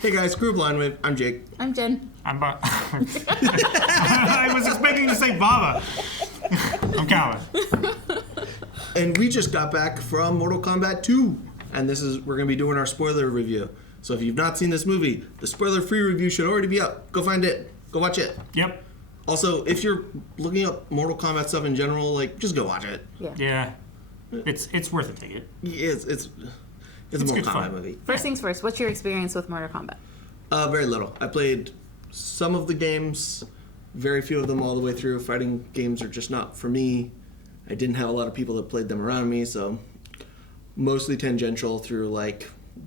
Hey guys, Group Line Wave. I'm Jake. I'm Jen. I'm I was expecting to say Baba. I'm Calvin. And we just got back from Mortal Kombat II. And we're going to be doing our spoiler review. So if you've not seen this movie, the spoiler-free review should already be up. Go find it. Go watch it. Yep. Also, if you're looking up Mortal Kombat stuff in general, just go watch it. Yeah. It's worth a ticket. It's a Mortal Kombat fun. movie. First things first, what's your experience with Mortal Kombat? Very little. I played some of the games, very few of them all the way through. Fighting games are just not for me. I didn't have a lot of people that played them around me, so mostly tangential through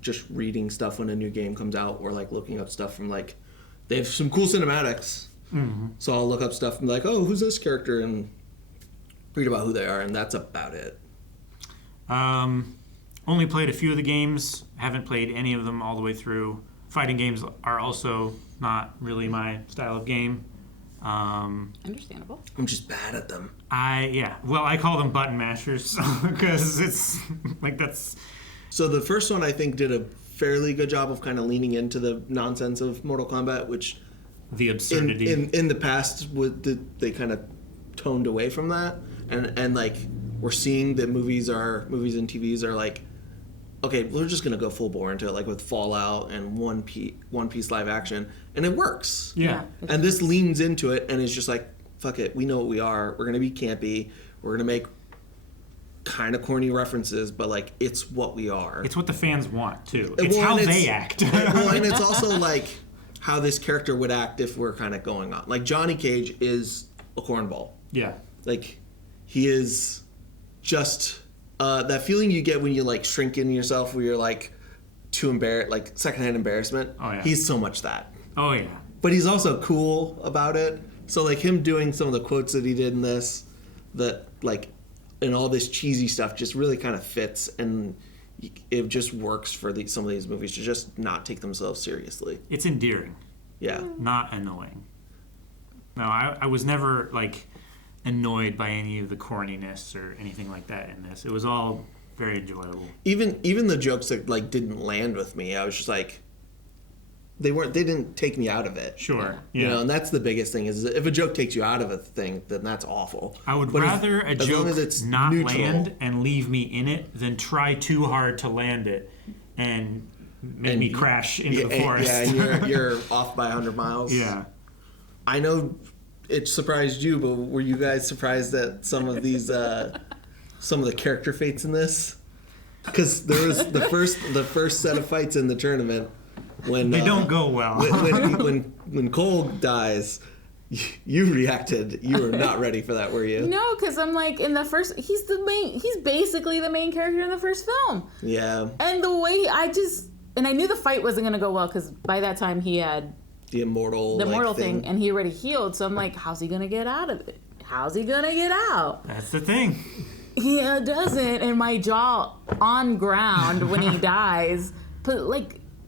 just reading stuff when a new game comes out or looking up stuff from they have some cool cinematics. Mm-hmm. So I'll look up stuff and be like, oh, who's this character? And read about who they are, and that's about it. Only played a few of the games. Haven't played any of them all the way through. Fighting games are also not really my style of game. Understandable. I'm just bad at them. I call them button mashers because it's that's. So the first one I think did a fairly good job of kind of leaning into the nonsense of Mortal Kombat, which The absurdity. in the past they kind of toned away from that, and we're seeing that movies and TVs are okay, we're just gonna go full bore into it, with Fallout and One Piece live action, and it works. Yeah. And this leans into it, and it's just fuck it, we know what we are. We're gonna be campy. We're gonna make kind of corny references, but it's what we are. It's what the fans want too. It's how they act. And it's also how this character would act if we're kind of going on. Johnny Cage is a cornball. Yeah. He is just that feeling you get when you shrink in yourself, where you're too embarrassed, secondhand embarrassment. Oh yeah. He's so much that. Oh yeah. But he's also cool about it. So him doing some of the quotes that he did in this, that and all this cheesy stuff just really kind of fits, and it just works for some of these movies to just not take themselves seriously. It's endearing. Yeah. Not annoying. No, I was never annoyed by any of the corniness or anything like that in this. It was all very enjoyable. Even the jokes that didn't land with me, I was just they didn't take me out of it. Sure. Yeah. And that's the biggest thing, is if a joke takes you out of a thing, then that's awful. I would rather a joke not neutral, land and leave me in it than try too hard to land it and make me crash into the forest. Yeah, and you're off by 100 miles. Yeah. I know it surprised you, but were you guys surprised at some of these, some of the character fates in this? Because there was the first set of fights in the tournament when they don't go well. when Cole dies, you reacted. You were not ready for that, were you? No, because I'm in the first, he's basically the main character in the first film. Yeah. And the way and I knew the fight wasn't going to go well, because by that time he had the immortal thing, and he already healed, so I'm how's he going to get out of it? How's he going to get out? That's the thing. He doesn't, and my jaw on ground when he dies. But,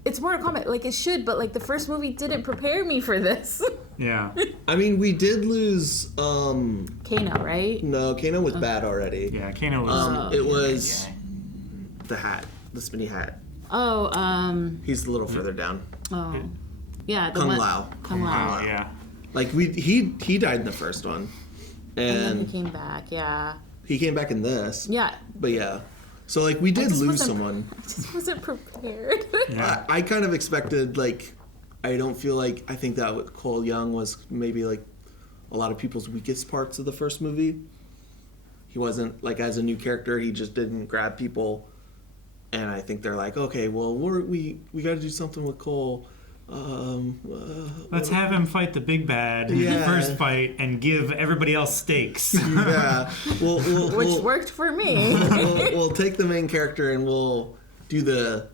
it's Mortal Kombat, it should, but, the first movie didn't prepare me for this. Yeah. I mean, we did lose, Kano, right? No, Kano was bad already. Yeah, Kano was... it was the hat, the spinny hat. Oh, He's a little further down. Oh. Yeah. Kung Lao. Kung Lao. Oh, yeah. He died in the first one. And then he came back, yeah. He came back in this. Yeah. But yeah. So, we did lose someone. I just wasn't prepared. Yeah. I kind of expected, I don't feel I think that with Cole Young was maybe, a lot of people's weakest parts of the first movie. He wasn't, as a new character, he just didn't grab people. And I think they're okay, well, we got to do something with Cole. Let's have him fight the big bad in the first fight and give everybody else stakes. Yeah. Which worked for me. We'll take the main character and we'll do the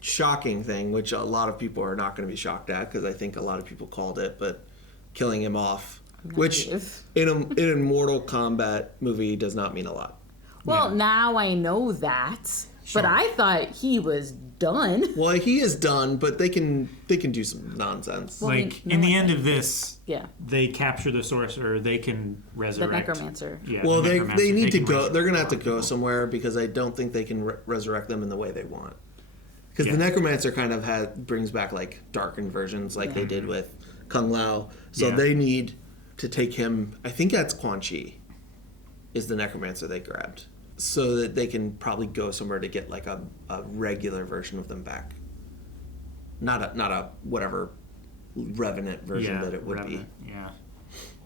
shocking thing, which a lot of people are not going to be shocked at, because I think a lot of people called it, but killing him off, which in a Mortal Kombat movie does not mean a lot. Well, now I know that. Sure. But I thought he was done. Well, he is done, but they can do some nonsense. Well, in the end of this, yeah, they capture the sorcerer. They can resurrect the necromancer. Yeah, well, they need to go. They're gonna have to go somewhere, because I don't think they can resurrect them in the way they want. Because the Necromancer kind of brings back like darkened versions, like they did with Kung Lao. So they need to take him. I think that's Quan Chi, is the Necromancer they grabbed, so that they can probably go somewhere to get like a regular version of them back. Not a whatever Revenant version that it would be. Yeah.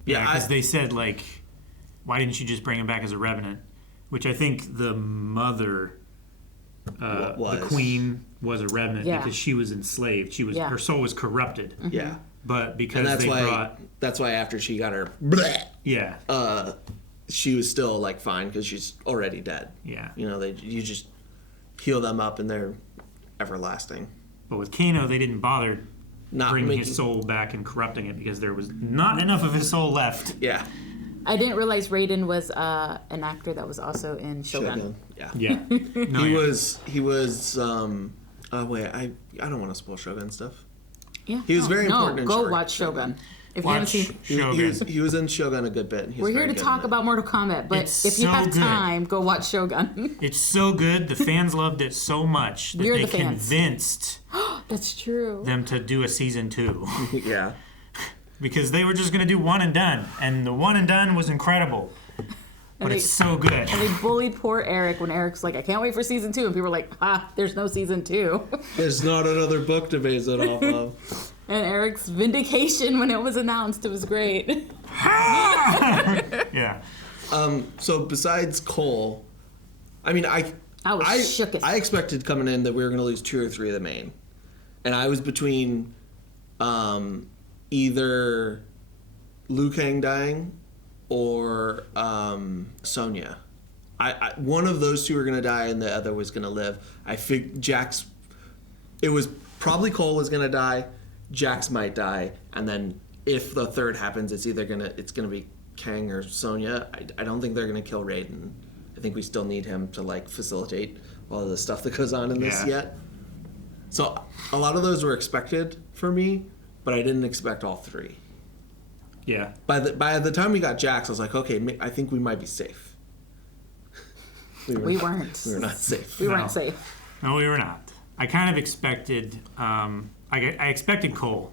Because they said like, why didn't you just bring him back as a Revenant? Which I think the mother, the queen, was a Revenant because she was enslaved. She was her soul was corrupted. Mm-hmm. Yeah. But because that's why after she got her she was still like fine because she's already dead. Yeah. You know, you just heal them up and they're everlasting. But with Kano, they didn't bother bringing his soul back and corrupting it because there was not enough of his soul left. Yeah. I didn't realize Raiden was an actor that was also in Shogun. Yeah. He was wait, I don't want to spoil Shogun stuff. Yeah. He was very important in Go watch Shogun. If you haven't seen he was in Shogun a good bit. We're here to talk about Mortal Kombat, but if you have time, go watch Shogun. It's so good. The fans loved it so much that they convinced That's true. them to do a season 2. Yeah. Because they were just going to do one and done. And the one and done was incredible. But it's so good. And they bullied poor Eric when Eric's like, I can't wait for season 2. And people were like, there's no season 2. There's not another book to base it off of. And Eric's vindication when it was announced, it was great. Yeah. So besides Cole, I mean, I was shook. I expected coming in that we were going to lose 2 or 3 of the main. And I was between either Liu Kang dying or Sonya. One of those 2 were going to die and the other was going to live. I think it was probably Cole was going to die, Jax might die, and then if the third happens, it's going to be Kang or Sonya. I don't think they're going to kill Raiden. I think we still need him to like facilitate all of the stuff that goes on in this yet. So a lot of those were expected for me, but I didn't expect all 3. Yeah. By the time we got Jax, I was like, okay, I think we might be safe. We weren't. We were not safe. We weren't safe. No, we were not. I kind of expected. I expected Cole.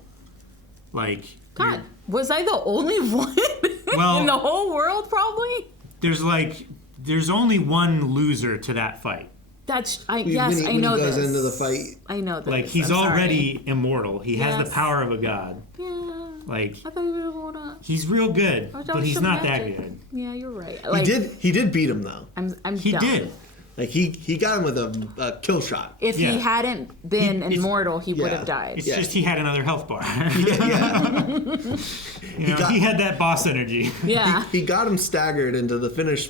Like. God, was I the only one in the whole world? Probably. There's only one loser to that fight. I know this. When he goes into the fight, I know this. Like he's already immortal. He has the power of a god. Yeah. Like I thought we were gonna... he's real good, but he's not that good. Yeah, you're right. Like, he did beat him though. He did. Like he got him with a kill shot. If he hadn't been immortal, he would have died. It's just he had another health bar. He had that boss energy. Yeah. He got him staggered into the finish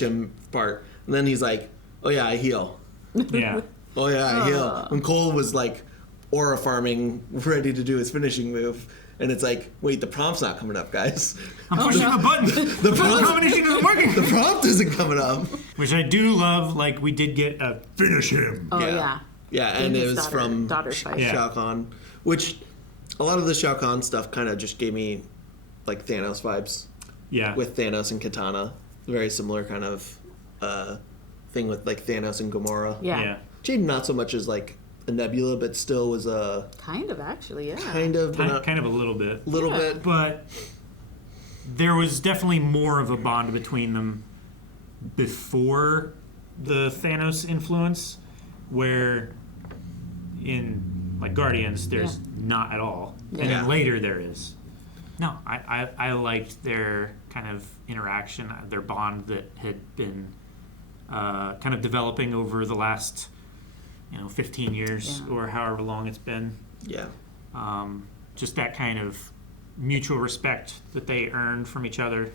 him part, and then he's like, "Oh yeah, I heal." Yeah. Oh yeah, I heal. When Cole was like aura farming, ready to do his finishing move. And it's like, wait, the prompt's not coming up, guys. I'm pushing the button. The combination isn't working. The prompt isn't coming up. Which I do love. Like we did get a finish him. Oh yeah. Yeah, and it was from Shao Kahn, which a lot of the Shao Kahn stuff kind of just gave me like Thanos vibes. Yeah. With Thanos and Katana, very similar kind of thing with like Thanos and Gamora. Yeah. Jade not so much as like a Nebula, but still was a kind of actually, yeah. Kind of a little bit. Bit. But there was definitely more of a bond between them before the Thanos influence, where in like Guardians there's not at all. Yeah. And then later there is. No, I liked their kind of interaction, their bond that had been kind of developing over the last 15 years or however long it's been. Yeah. Just that kind of mutual respect that they earned from each other.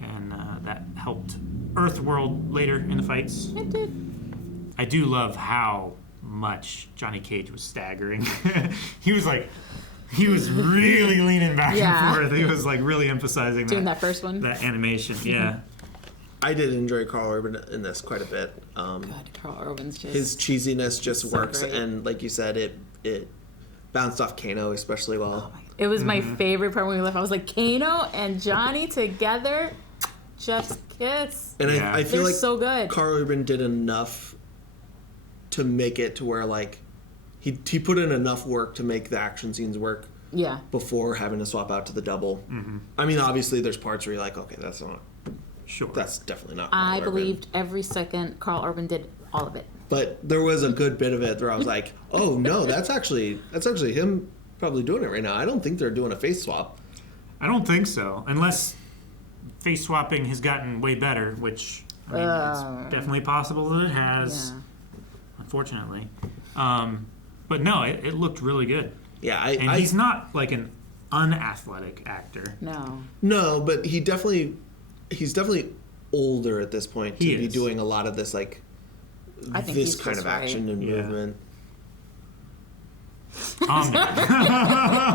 And that helped Earthworld later in the fights. It did. I do love how much Johnny Cage was staggering. He was really leaning back and forth. He was like really emphasizing doing that first one. That animation, yeah. I did enjoy Karl Urban in this quite a bit. God, Karl Urban's just... His cheesiness just works, great. And like you said, it bounced off Kano especially well. Oh it was my favorite part when we left. I was like, Kano and Johnny together, just kiss. And I feel They're like so good. Karl Urban did enough to make it to where like he put in enough work to make the action scenes work. Yeah. Before having to swap out to the double. I mean, obviously, there's parts where you're like, okay, that's definitely not. I Karl Urban. believed every second Karl Urban did all of it. But there was a good bit of it where I was like, oh no, that's actually him probably doing it right now. I don't think they're doing a face swap. I don't think so, unless face swapping has gotten way better, which I mean, it's definitely possible that it has. Yeah. Unfortunately, but no, it looked really good. Yeah, he's not like an unathletic actor. No, but he's definitely older at this point to be doing a lot of this like this kind of action and movement.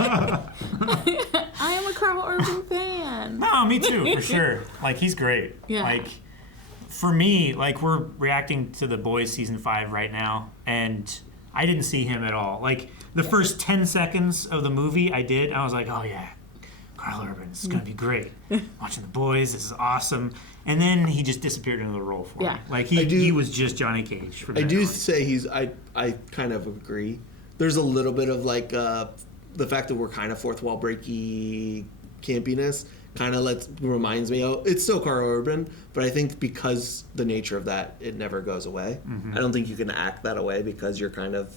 I am a Karl Urban fan. No, me too, for sure. Like, he's great. Yeah. Like, for me, like, we're reacting to The Boys season 5 right now, and I didn't see him at all. Like, the first 10 seconds of the movie I did, I was like, oh yeah, Karl Urban, this is going to be great. Watching The Boys, this is awesome. And then he just disappeared into the role for me. Like, he was just Johnny Cage. I do say I kind of agree. There's a little bit of like the fact that we're kind of fourth wall breaky campiness kind of reminds me, oh, it's still Karl Urban, but I think because the nature of that, it never goes away. I don't think you can act that away because you're kind of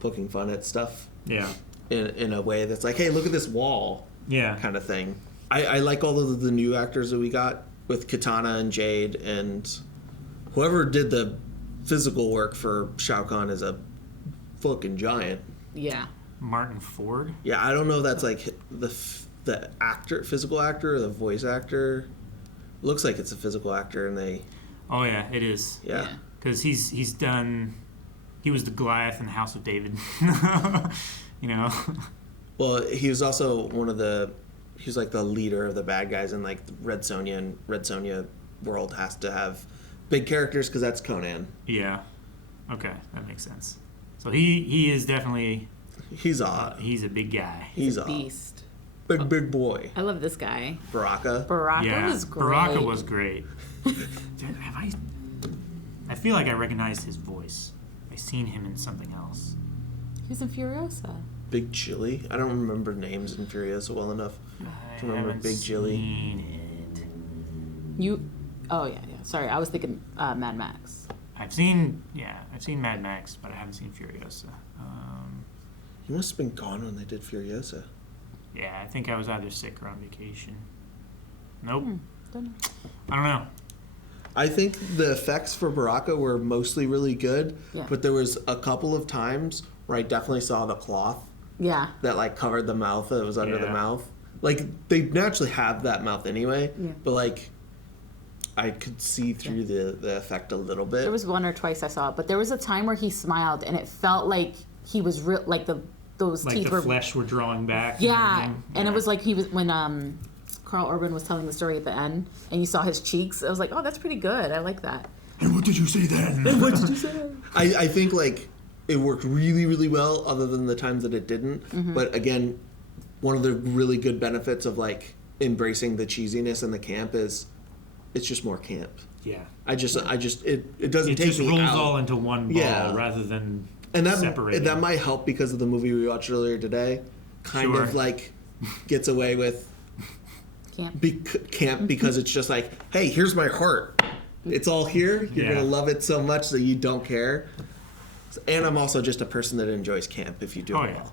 poking fun at stuff. Yeah. In a way that's like, hey, look at this wall. Yeah. Kind of thing. I like all of the new actors that we got with Katana and Jade, and whoever did the physical work for Shao Kahn is a fucking giant. Yeah. Martyn Ford? Yeah, I don't know if that's like the actor, physical actor, or the voice actor. Looks like it's a physical actor, and they. Oh yeah, it is. Yeah. Because he was the Goliath in the House of David. You know. Well, he was also he was like the leader of the bad guys in like Red Sonja, and Red Sonja world has to have big characters because that's Conan. Yeah. Okay, that makes sense. So he is definitely. He's odd. He's a big guy. He's a odd. Beast. Big boy. I love this guy. Baraka. Baraka was great. Baraka was great. Dude, I feel like I recognized his voice. I've seen him in something else. He was in Furiosa. Big Chili. I don't remember names in Furiosa well enough to remember Big Chili. Oh yeah. Sorry, I was thinking Mad Max. I've seen Mad Max, but I haven't seen Furiosa. You must have been gone when they did Furiosa. Yeah, I think I was either sick or on vacation. Nope. Don't know. I don't know. I think the effects for Baraka were mostly really good, Yeah. but there was a couple of times where I definitely saw the cloth Yeah. that like covered the mouth that was under the Yeah. mouth. Like they naturally have that mouth anyway, Yeah. but like I could see through the effect a little bit. There was one or twice I saw it, but there was a time where he smiled and it felt like he was real, like those Like teeth the were. flesh were drawing back. Yeah, and Yeah. it was like he was when Karl Urban was telling the story at the end, and you saw his cheeks. I was like, oh, that's pretty good. I like that. And what did you say then? What did you say? I think like it worked really, really well other than the times that it didn't. But again, one of the really good benefits of like embracing the cheesiness and the camp is it's just more camp. Yeah. It doesn't It take just me rolls out. all into one ball Yeah. rather than And separating. that might help because of the movie we watched earlier today. Kind of Sure. like gets away with Camp. camp because it's just like, hey, here's my heart. It's all here. You're Yeah. gonna love it so much that you don't care. And I'm also just a person that enjoys camp if you do it yeah. well.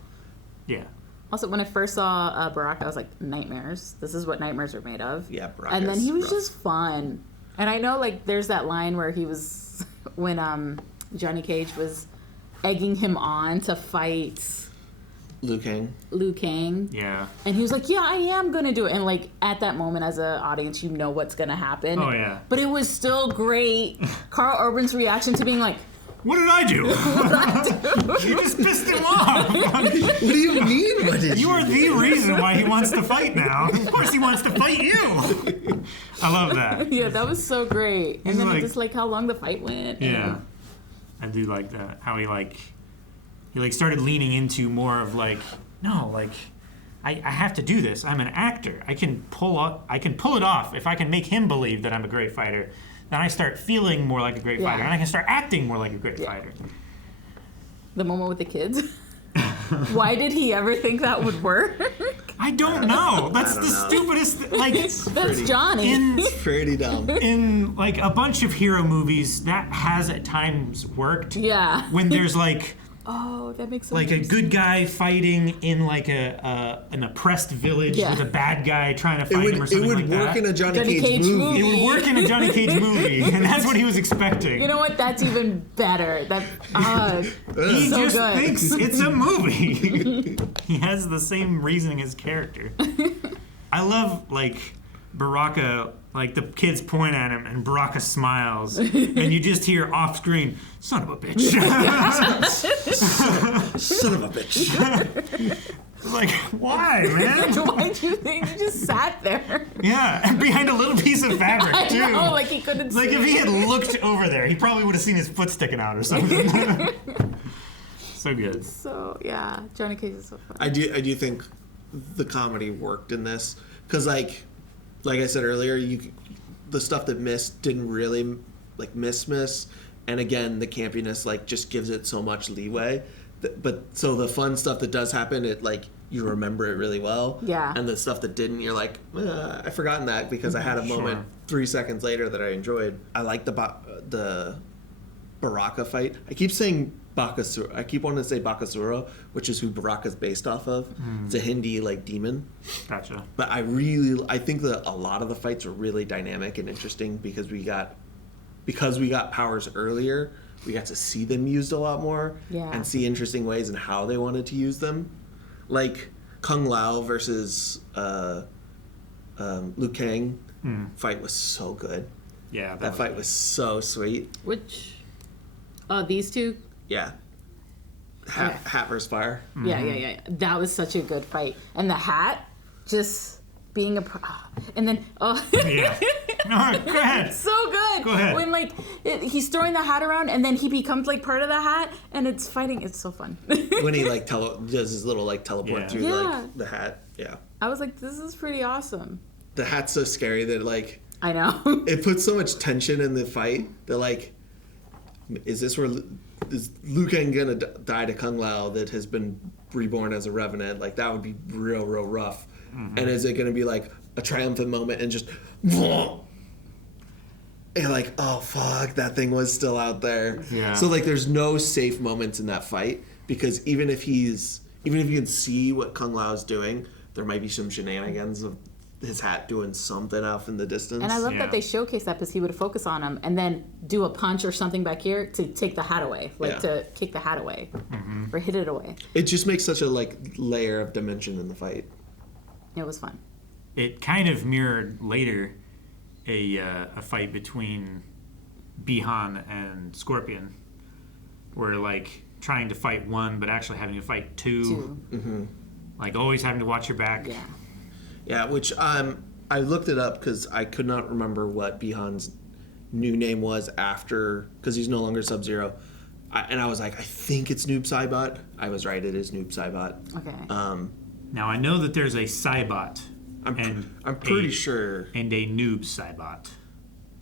Yeah. Also, when I first saw Baraka, I was like, nightmares. This is what nightmares are made of. Yeah, Baraka. And then is he was rough. just fun. And I know, like, there's that line where he was, when Johnny Cage was egging him on to fight Liu Kang. Liu Kang. Yeah. And he was like, yeah, I am going to do it. And, like, at that moment, as an audience, you know what's going to happen. Oh, yeah. But it was still great. Karl Urban's reaction to being like, What did I do? You just pissed him off. What do you mean? What did You are do? the reason why he wants to fight now. Of course he wants to fight you. I love that. yeah, that was so great. And He's then like- just, like, how long the fight went. Yeah. I do like that. How he started leaning into more of like, no, like I have to do this. I'm an actor. I can pull it off. If I can make him believe that I'm a great fighter, then I start feeling more like a great fighter, and I can start acting more like a great fighter. The moment with the kids. Why did he ever think that would work? I don't know. That's the stupidest. Like That's Johnny. It's pretty dumb. In like a bunch of hero movies, that has at times worked. Yeah. When there's like Oh, that makes sense. like a good guy fighting in like an oppressed village with a bad guy trying to fight him or something like that. It would work in a Johnny Johnny Cage Cage movie. It would work in a Johnny Cage movie, and that's what he was expecting. You know what? That's even better. That He so just good. thinks it's a movie. He has the same reasoning as character. I love like Baraka. Like the kids point at him and Baraka smiles, and you just hear off screen, "Son of a bitch." Son of a bitch. Like, why, man? Why'd you think you just sat there? Yeah, and behind a little piece of fabric I too. know, like he couldn't Like see. if he had looked over there, he probably would have seen his foot sticking out or something. So good. So yeah, Johnny Cage is so fun. I do think the comedy worked in this because like I said earlier, the stuff that missed didn't really like miss, and again the campiness like just gives it so much leeway. But so the fun stuff that does happen, it like you remember it really well. Yeah. And the stuff that didn't, you're like, I've forgotten that because I had a moment 3 seconds later that I enjoyed. I like the Baraka fight. I keep saying Bakasura. I keep wanting to say Bakasura, which is who Baraka's based off of. It's a Hindi like demon. Gotcha. But I think that a lot of the fights are really dynamic and interesting because we got powers earlier. We got to see them used a lot more and see interesting ways in how they wanted to use them. Like Kung Lao versus Liu Kang fight was so good. Yeah, That fight was so sweet. Which, these two. Yeah. Hat versus fire. Yeah. That was such a good fight, and the hat just being and then Yeah. No, go ahead. so good. Go ahead. When like he's throwing the hat around, and then he becomes like part of the hat, and it's fighting. It's so fun. When he like does his little like teleport through like the hat. Yeah. I was like, this is pretty awesome. The hat's so scary that like I know. it puts so much tension in the fight that like is Liu Kang gonna die to Kung Lao that has been reborn as a revenant? Like that would be real rough. And is it gonna be like a triumphant moment and just and like, oh fuck, that thing was still out there. Yeah. So like there's no safe moments in that fight because even if you can see what Kung Lao's doing, there might be some shenanigans of his hat doing something off in the distance. And I love that they showcase that because he would focus on him and then do a punch or something back here to take the hat away, to kick the hat away or hit it away. It just makes such a like layer of dimension in the fight. It was fun. It kind of mirrored later a fight between Bihan and Scorpion, where like trying to fight one but actually having to fight two. Like always having to watch your back. Yeah, which I looked it up because I could not remember what Bihan's new name was after, because he's no longer Sub-Zero. And I was like, I think it's Noob Saibot. I was right, it is Noob Saibot. Okay. Now I know that there's a Saibot. I'm pretty sure. And a Noob Saibot.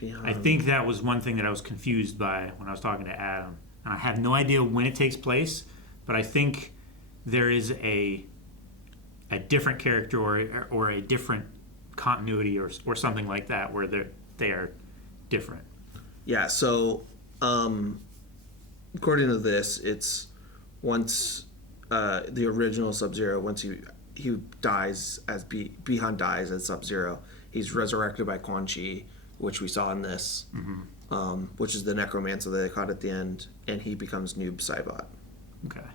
Bihan. I think that was one thing that I was confused by when I was talking to Adam. And I have no idea when it takes place, but I think there is a different character or a different continuity or something like that where they are different. Yeah, so according to this, it's once the original Sub-Zero, once he dies as Bihan dies as Sub-Zero, he's resurrected by Quan Chi, which we saw in this, which is the necromancer that they caught at the end, and he becomes Noob Saibot. Okay.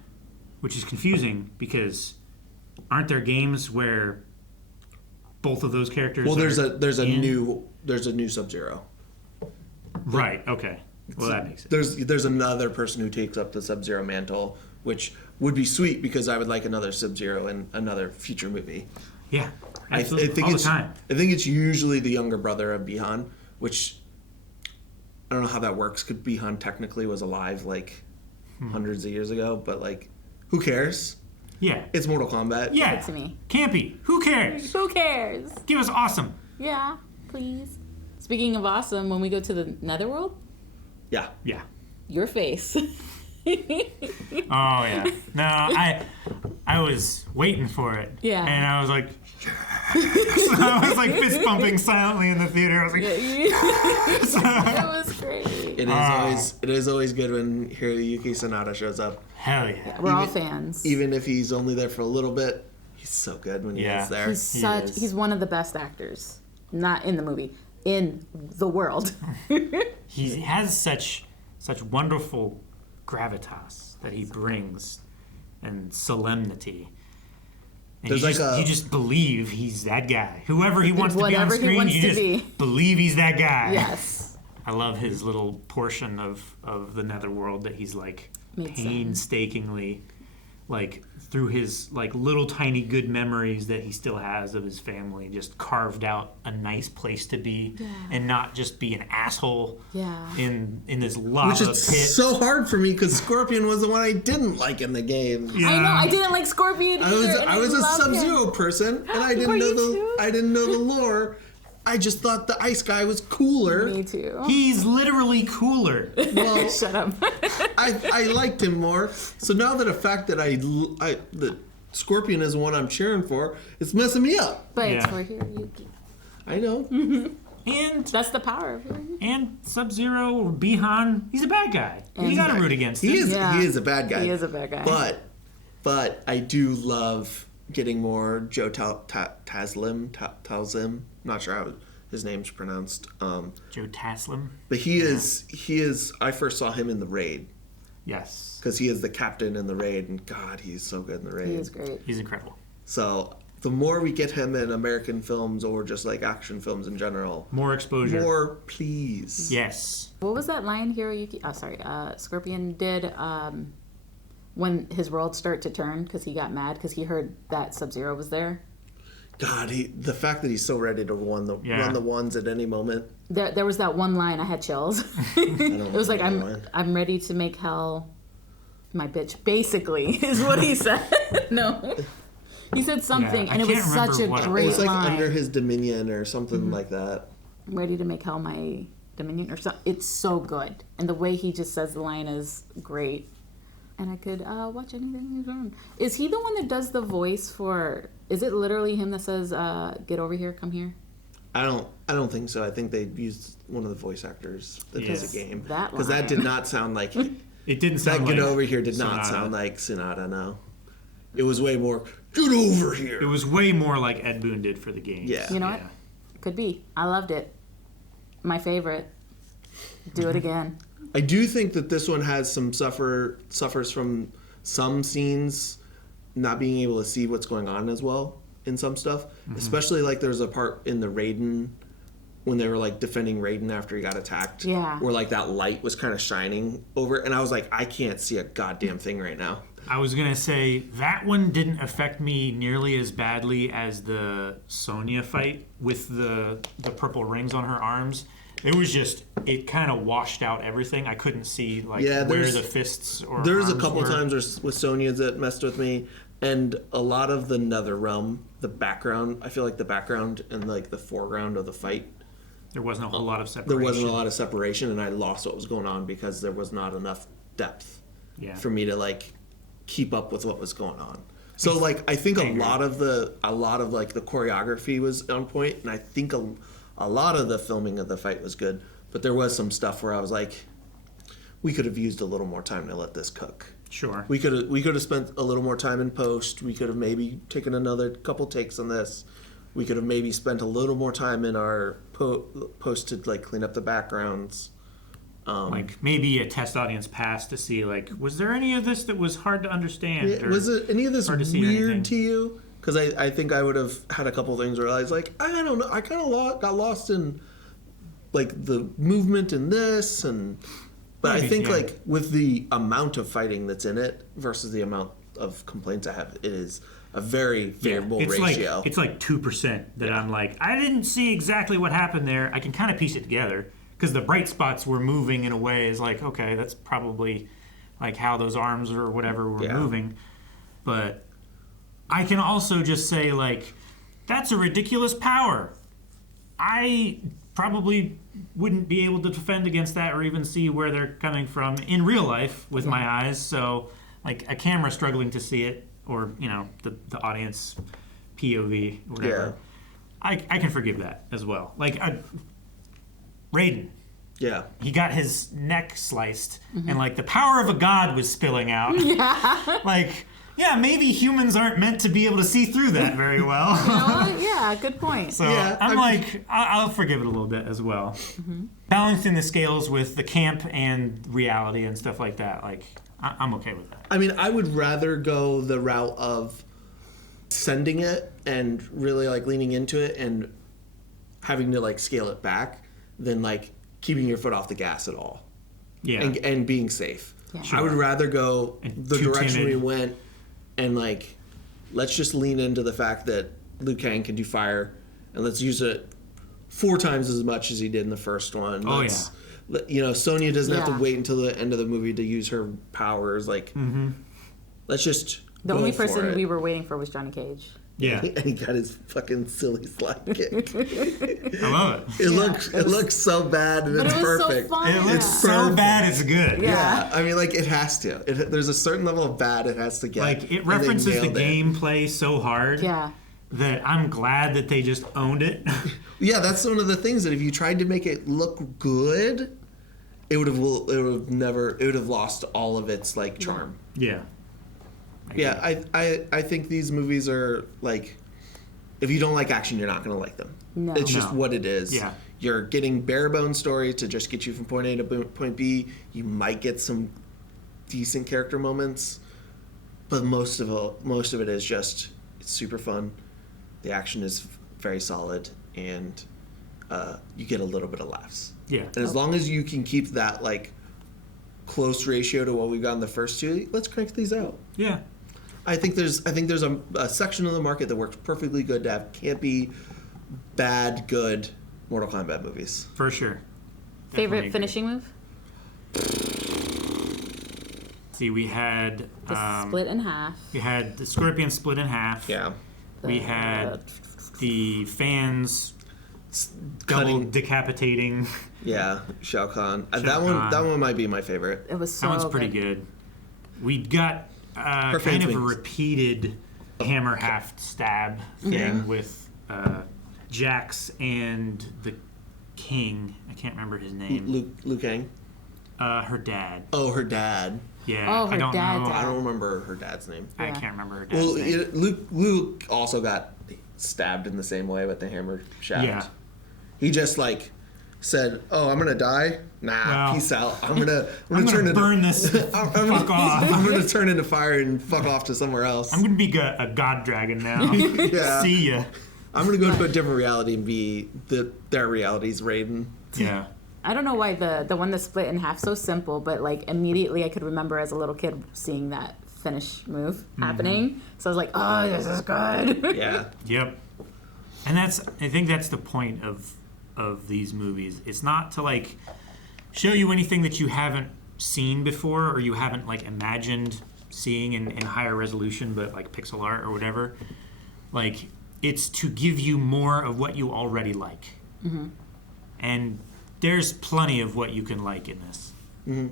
Which is confusing because aren't there games where both of those characters there's a in? new Sub-Zero. Right, okay. Well, that makes sense. There's another person who takes up the Sub-Zero mantle, which would be sweet because I would like another Sub-Zero in another future movie. Yeah, absolutely. I all the time. I think it's usually the younger brother of Bihan, which I don't know how that works. Could Bihan technically was alive like hundreds of years ago, but like, who cares? Yeah. It's Mortal Kombat. Yeah. Give it to me. Campy. Who cares? Who cares? Give us awesome. Yeah, please. Speaking of awesome, when we go to the Netherworld, Yeah. Yeah. your face. Oh yeah. No, I was waiting for it. Yeah. And I was like, so I was like fist pumping silently in the theater. I was like, It was great. It is always good when Hiroyuki Sanada shows up. hell yeah. We're all fans. Even if he's only there for a little bit, he's so good when he is there. He's one of the best actors. Not in the movie, in the world. He has such wonderful gravitas that he brings and solemnity. And you just believe he's that guy. Whoever he wants to be on screen, you just believe he's that guy. Yes. I love his little portion of the netherworld that he's like Made painstakingly like through his like little tiny good memories that he still has of his family, just carved out a nice place to be and not just be an asshole in this lava Which is pit. so hard for me because Scorpion was the one I didn't like in the game. Yeah. I know. I didn't like Scorpion either. I was a Sub-Zero person, and I didn't know the lore. I just thought the ice guy was cooler. Me too. He's literally cooler. Well, Shut up. I liked him more. So now that the fact that that Scorpion is the one I'm cheering for, it's messing me up. But it's for Hiroyuki. I know. And That's the power of Hiroyuki. and Sub-Zero or Bihan, he's a bad guy. You gotta root against him. He is a bad guy. He is a bad guy. But I do love getting more Joe Taslim. Not sure how his name's pronounced. Joe Taslim. But he is. I first saw him in the Raid Yes. because he is the captain in the Raid, and God, he's so good in the Raid. He is great. He's incredible. So the more we get him in American films or just like action films in general, More exposure. more please. Yes. What was that line Scorpion did when his world started to turn because he got mad because he heard that Sub-Zero was there? God, the fact that he's so ready to run the ones at any moment. There was that one line I had chills. It was like I'm ready to make hell my bitch. Basically, is what he said. No, he said something, and it was such a great It was like line. under his dominion or something like that. I'm ready to make hell my dominion or something. It's so good, and the way he just says the line is great. And I could watch anything he's on. Is he the one that does the voice for? Is it literally him that says, "Get over here, come here"? I don't think so. I think they used one of the voice actors that does the game because that did not sound like it didn't sound that. Get like over here did not sound like Sanada. No, it was way more. Get over here. It was way more like Ed Boon did for the game. Yeah. You know what? Could be. I loved it. My favorite. Do it again. I do think that this one has suffers from some scenes not being able to see what's going on as well in some stuff. Especially like there's a part in the Raiden when they were like defending Raiden after he got attacked. Yeah. Where like that light was kind of shining over it, and I was like, I can't see a goddamn thing right now. I was gonna say that one didn't affect me nearly as badly as the Sonya fight with the purple rings on her arms. It was just, it kind of washed out everything. I couldn't see like where the fists or There's a arms couple were. times with Sonya that messed with me, and a lot of the Netherrealm, the background. I feel like the background and like the foreground of the fight. There wasn't a whole lot of separation. There wasn't a lot of separation, and I lost what was going on because there was not enough depth for me to like keep up with what was going on. So like I think a lot of like the choreography was on point, and I think a lot of the filming of the fight was good, but there was some stuff where I was like, we could have used a little more time to let this cook. Sure. We could have spent a little more time in post. We could have maybe taken another couple takes on this. We could have maybe spent a little more time in our post to like clean up the backgrounds. Like maybe a test audience pass to see like, was there any of this that was hard to understand? Yeah, was it any of this weird to you? Because I think I would have had a couple things where I was like, I don't know, I kind of got lost in like the movement in this, but I think like with the amount of fighting that's in it versus the amount of complaints I have, it is a very favorable ratio. It's like 2% that I'm like, I didn't see exactly what happened there. I can kind of piece it together because the bright spots were moving in a way is like, okay, that's probably like how those arms or whatever were moving. But I can also just say like, that's a ridiculous power. I probably wouldn't be able to defend against that or even see where they're coming from in real life with my eyes. So, like, a camera struggling to see it, or, you know, the audience POV, whatever. I can forgive that as well. Like, Raiden. Yeah. He got his neck sliced, and, like, the power of a god was spilling out. Yeah. Like, yeah, maybe humans aren't meant to be able to see through that very well. You know what? Yeah, good point. So Yeah, I'll forgive it a little bit as well. Balancing the scales with the camp and reality and stuff like that, like, I'm okay with that. I mean, I would rather go the route of sending it and really, like, leaning into it and having to, like, scale it back than, like, keeping your foot off the gas at all. Yeah. And being safe. Yeah. Sure. I would rather go And the too direction timid. we went and, like, let's just lean into the fact that Liu Kang can do fire, and let's use it 4 times as much as he did in the first one. Oh, You know, Sonya doesn't have Yeah. to wait until the end of the movie to use her powers. Like, let's just The go only for person it. we were waiting for was Johnny Cage. Yeah. And he got his fucking silly slide kick. I love it. It looks so bad, and But it's it was perfect. so fun. It looks so perfect. bad it's good. Yeah. I mean, like, it has to. There's a certain level of bad it has to get. Like, it and they references the nailed it. gameplay so hard Yeah. that I'm glad that they just owned it. Yeah, that's one of the things that if you tried to make it look good, it would have lost all of its, like, charm. Yeah. Yeah, I think these movies are, like, if you don't like action, you're not going to like them. No. It's just No. what it is. Yeah. You're getting bare bones story to just get you from point A to point B. You might get some decent character moments, but most of it is just, it's super fun. The action is very solid, and you get a little bit of laughs. Yeah. And as long as you can keep that, like, close ratio to what we got in the first 2, let's crank these out. Yeah. I think there's a section of the market that works perfectly good to have campy, bad, good Mortal Kombat movies. For sure. Favorite Definitely finishing move? agree. See, we had The split in half. we had the Scorpion split in half. Yeah. We The- had the fans double Cutting. decapitating. Yeah, Shao Kahn. Shao That Kahn. one might be my favorite. It was so That one's pretty good. We got kind fans of a wings. repeated hammer half stab thing Yeah. with Jax and the king. I can't remember his name. Liu Kang. Her dad. Oh, her dad. Yeah. Oh, her I don't dad know. died. I don't remember her dad's name. I Yeah. can't remember her dad's Well, name. Luke also got stabbed in the same way with the hammer shaft. Yeah. He just, like, said, "Oh, I'm gonna die. Nah, Well, peace out. I'm gonna I'm turn gonna into burn this. Fuck off. I'm gonna turn into fire and fuck off to somewhere else. I'm gonna be a god dragon now. Yeah. See ya. I'm gonna go to a different reality and be their reality's Raiden." Yeah. I don't know why the one that split in half so simple, but, like, immediately I could remember as a little kid seeing that finish move happening. So I was like, oh, this is good. Yeah. Yep. And I think that's the point of these movies. It's not to, like, show you anything that you haven't seen before or you haven't, like, imagined seeing in higher resolution, but, like, pixel art or whatever. Like, it's to give you more of what you already like. And there's plenty of what you can like in this,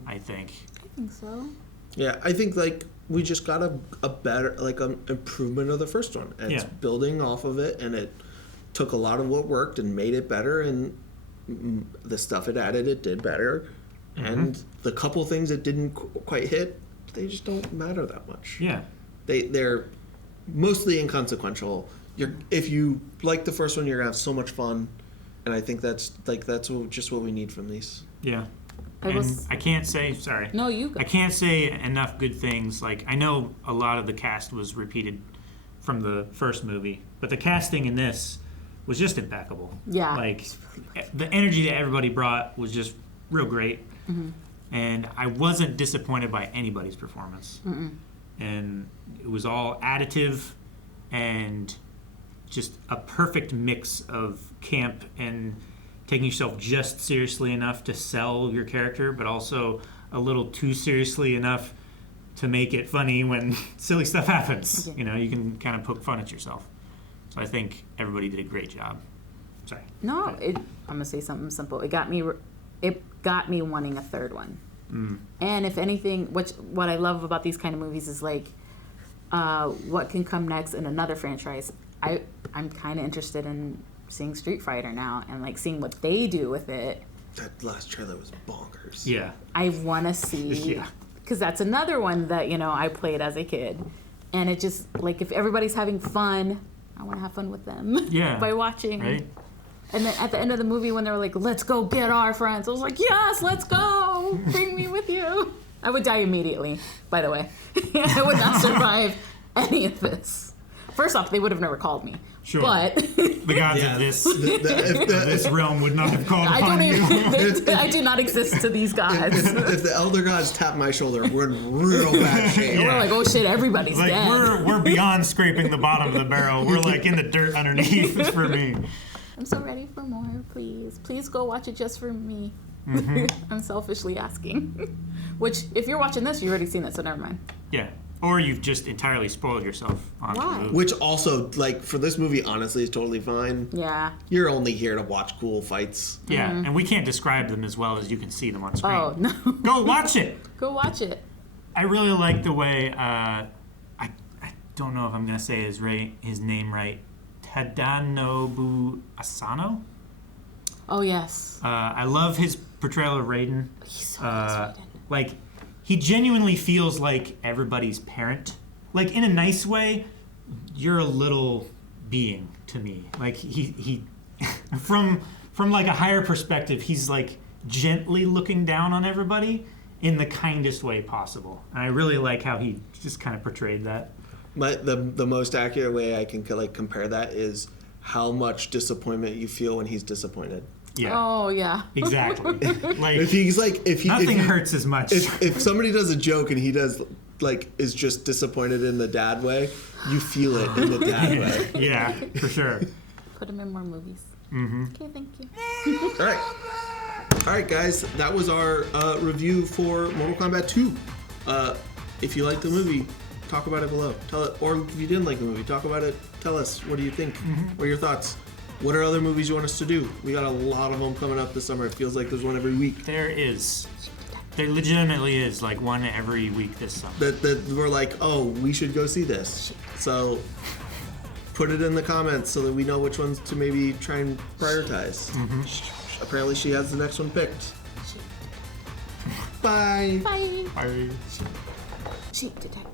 I think. I think so. Yeah, I think, like, we just got a better, like, an improvement of the first one. And it's Yeah. building off of it, and it took a lot of what worked and made it better, and the stuff it added, it did better. And the couple things that didn't quite hit, they just don't matter that much. Yeah. They're mostly inconsequential. If you like the first one, you're gonna have so much fun, and I think that's just what we need from these. Yeah. I And was- I can't say, sorry. No, you go. I can't say enough good things. Like, I know a lot of the cast was repeated from the first movie, but the casting in this was just impeccable. Yeah. Like, the energy that everybody brought was just real great. And I wasn't disappointed by anybody's performance. And it was all additive and just a perfect mix of camp and taking yourself just seriously enough to sell your character, but also a little too seriously enough to make it funny when silly stuff happens. Yeah. You know, you can kind of poke fun at yourself. So I think everybody did a great job. Sorry. No, I'm gonna say something simple. It got me wanting a third one. And if anything, what I love about these kind of movies is like, what can come next in another franchise. I'm kind of interested in seeing Street Fighter now and like seeing what they do with it. That last trailer was bonkers. Yeah. I want to see, because that's another one that, you know, I played as a kid. And it just, like, if everybody's having fun, I want to have fun with them by watching. Right? And then at the end of the movie when they were like, let's go get our friends, I was like, yes, let's go. Bring me with you. I would die immediately, by the way. I would not survive any of this. First off, they would have never called me. Sure. But the gods of this realm would not have called upon you. I do not exist to these gods. If the elder gods tap my shoulder, we're in real bad shape. We're like, oh shit, everybody's like, dead. We're beyond scraping the bottom of the barrel. We're like in the dirt underneath for me. I'm so ready for more, please. Please go watch it just for me. I'm selfishly asking. Which, if you're watching this, you've already seen it, so never mind. Yeah. Or you've just entirely spoiled yourself on the movie. Which also, like, for this movie, honestly, is totally fine. Yeah. You're only here to watch cool fights. Yeah, and we can't describe them as well as you can see them on screen. Oh, no. Go watch it! Go watch it. I really like the way, I don't know if I'm going to say his name right, Tadanobu Asano? Oh, yes. I love his portrayal of Raiden. He's so Raiden. Like, he genuinely feels like everybody's parent. Like, in a nice way, you're a little being to me. Like, he from like a higher perspective, he's like gently looking down on everybody in the kindest way possible. And I really like how he just kind of portrayed that. The most accurate way I can like compare that is how much disappointment you feel when he's disappointed. Yeah. Oh, yeah. Exactly. Like, nothing hurts as much. If somebody does a joke and he does is just disappointed in the dad way, you feel it in the dad way. Yeah, for sure. Put him in more movies. Okay, thank you. All right, guys, that was our review for Mortal Kombat 2. If you liked the movie, talk about it below. Or if you didn't like the movie, talk about it. Tell us, what do you think? What are your thoughts? What are other movies you want us to do? We got a lot of them coming up this summer. It feels like there's one every week. There is. There legitimately is, like, one every week this summer. That we're like, oh, we should go see this. So put it in the comments so that we know which ones to maybe try and prioritize. Apparently she has the next one picked. Bye. Bye. Bye. Sheep detective.